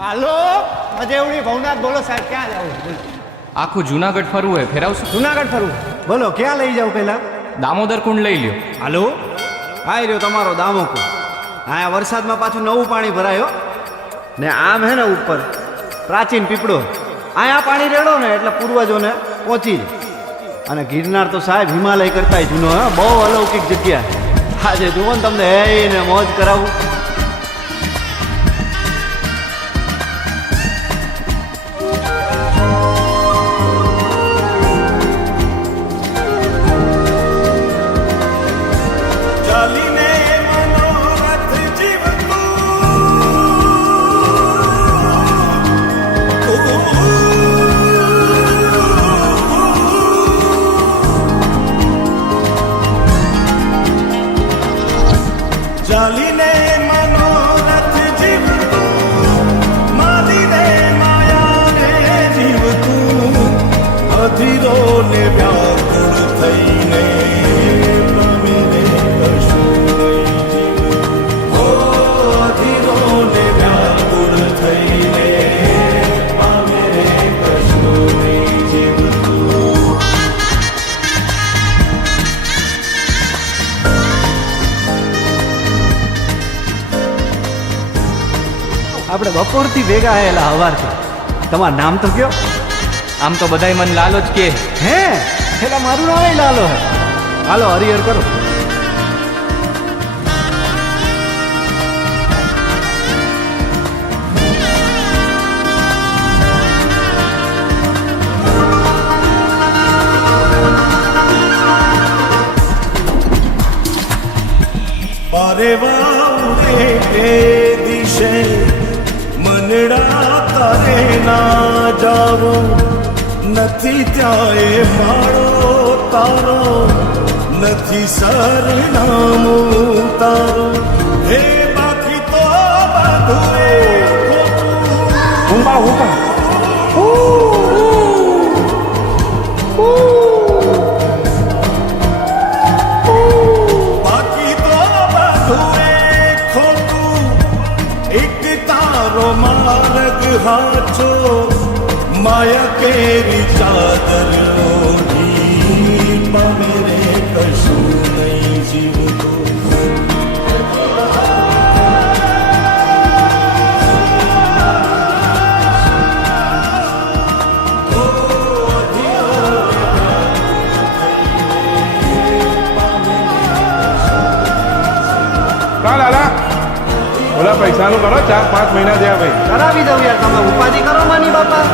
હાલો મજેવડી ભવનાથ બોલો સાહેબ, ક્યાં જવું બોલો? આખું જુનાગઢ ફરવું હોય, ફેરાવશું? જુનાગઢ ફરવું? બોલો ક્યાં લઈ જાવ પહેલા? દામોદર કુંડ લઈ લ્યો. હાલો આ રહ્યો તમારો દામોકું. હા, વરસાદમાં પાછું નવું પાણી ભરાયો ને આમ હે ને ઉપર પ્રાચીન પીપળો, અહીંયા પાણી રેડો ને એટલે પૂર્વજોને પહોંચી જાય. અને ગિરનાર તો સાહેબ હિમાલય કરતાંય જૂનો, હે બહુ અલૌકિક જગ્યા. આજે જુઓ ને તમને હે ને મોજ કરાવું. ચાલીને મનોરથ જીવતું, માલીને માયાને જીવતું, અધીરો ને વ્યાકુળ થઈને પામીને કશું નહીં જીવતું. ઓ અધીરો ને વ્યાકુળ થઈને પામીને કશું નહીં જીવતું. આપણે બપોરથી ભેગા આવેલા હવારથી. તમારું નામ તો કયો? આમ તો બધાય મને લાલો જ કે. હે પેલા મારું નામ લાલો હે. હાલો હરિહર કરો. પારેવા ઉડે દિશે મનડા તારે ના જાવો, નથી ત્યાં એ માળો તારો, નથી સરનામું તારો. હે બાકી તો બધું એ બાકી તો બધું એ ખોટું. એક તારો માર્ગ હાચો, માયા કેરી ચાદર ઓઢી પામે રે કશું નહીં જીવતું. લાલા ઓલા પૈસાનું કરો, 4-5 મહિના થયા ભાઈ. કરાવી દઉં યાર, તમે ઉપાધિ કરો માની બાપા.